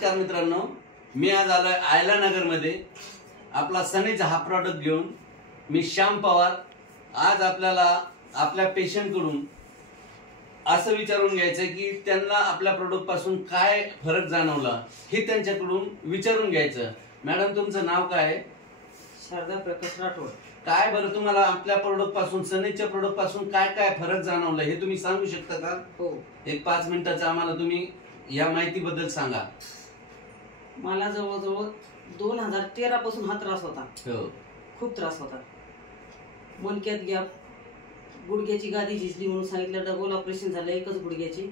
नमस्कार मित्रांनो, मी आज आलोय आयला नगर मध्ये आपला सनेज हा प्रॉडक्ट घेऊन। मी श्याम पवार। आज आपल्याला आपल्या पेशंट कडून असं विचारून घ्यायचं की त्यांना आपल्या प्रोडक्ट पासून काय फरक जाणवला हे त्यांच्याकडून विचारून घ्यायचं। मॅडम, तुमचं नाव काय आहे? शारदा प्रकाश राठोड। काय बरं, तुम्हाला आपल्या प्रोडक्ट पासून सनेजच्या प्रोडक्ट पासून काय काय फरक जाणवला हे तुम्ही सांगू शकता का? हो, एक 5 मिनिटाचं आम्हाला तुम्ही या माहितीबद्दल सांगा। मला जवळजवळ 2013 पासून हा त्रास होता। हो, खूप त्रास होता। मणक्यात गॅप, गुडघ्याची गादी झिजली म्हणून सांगितलं, डबल ऑपरेशन झालं एकच गुडघ्याची।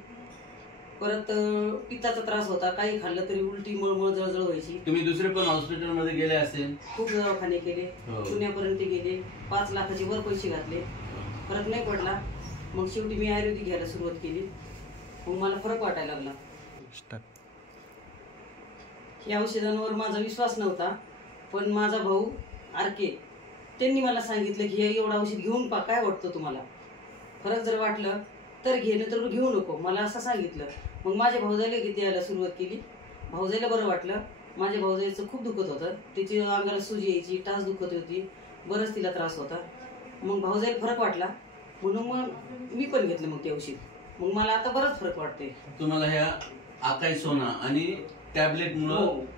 परत पित्ताचा त्रास होता, काही खाल्लं तरी उलटी मळमळ जळजळ व्हायची। तुम्ही दुसरे पण हॉस्पिटल मध्ये गेले असेल? खूप दवाखाने केले, पुण्यापर्यंत गेले, 5 लाखाचे वर पैसे घातले, फरक नाही पडला। मग शेवटी मी आयुर्वेदिक घ्यायला सुरुवात केली, मग मला फरक वाटायला लागला। या औषधांवर माझा विश्वास नव्हता, पण माझा भाऊ आरके त्यांनी मला सांगितलं की हे एवढं औषध घेऊन पहा, काय वाटतं तुम्हाला, फरक जर वाटलं तर घे, नाही तर घेऊ नको, मला असं सांगितलं। मग माझ्या भाऊजाईला द्यायला सुरुवात केली। भाऊजाईला बरं वाटलं। माझ्या भाऊजाईचं खूप दुखत होतं, तिची अंगाला सूज यायची, टाच दुखत होती, बरंच तिला त्रास होता। मग भाऊजाईला फरक वाटला म्हणून मग मी पण घेतलं मग ते औषध। मग मला आता बराच फरक वाटते। तुम्हाला ह्या आकाई सोना आणि टॅबलेट मुळे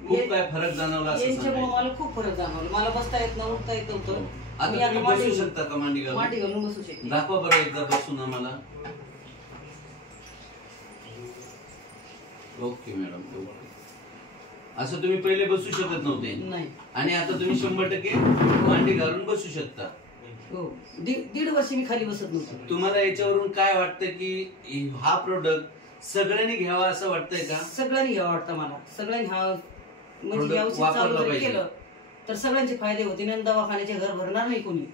खूप काय फरक जाणवला? यांच्यामुळे मला खूप फरक जाणवला। मला बसता येत नव्हतं, उठता येत नव्हतं। आता तुम्ही बसू शकता का मांडी घालून? मांडी घालून बसू शकते। दाखवा बरं एकदा बसून आम्हाला। ओके मॅडम, असं तुम्ही पहिले बसू शकत नव्हते नाही, आणि आता तुम्ही 100% मांडी घालून बसू शकता। हो, 1.5 वर्ष मी खाली बसत नव्हतो। तुम्हाला याच्यावरून काय वाटतं की हा प्रोडक्ट सगळ्यांनी घ्यावा असं वाटतंय का? सगळ्यांनी घ्यावा वाटतं मला। सगळ्यांनी हा म्हणजे औषध चालू केलं तर सगळ्यांचे फायदे होतील आणि दवाखान्याचे घर भरणार नाही कोणी।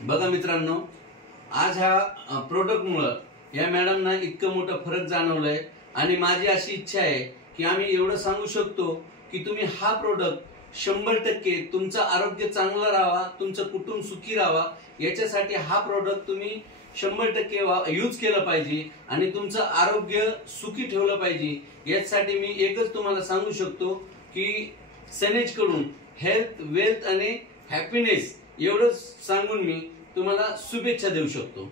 बघा मित्रांनो, आज ह्या प्रोडक्ट मुळे या मॅडमना इतकं मोठं फरक जाणवलंय आणि माझी अशी इच्छा आहे की आम्ही एवढं सांगू शकतो की तुम्ही हा प्रोडक्ट 100% तुमचं आरोग्य चांगलं राहावा, तुमचं कुटुंब सुखी राहावा, याच्यासाठी हा प्रोडक्ट तुम्ही 100% यूज केलं पाहिजे आणि तुमचं आरोग्य सुखी ठेवलं पाहिजे। यासाठी मी एकच तुम्हाला सांगू शकतो की सनेज कडून हेल्थ, वेल्थ आणि हॅपीनेस एवढंच सांगून मी तुम्हाला शुभेच्छा देऊ शकतो।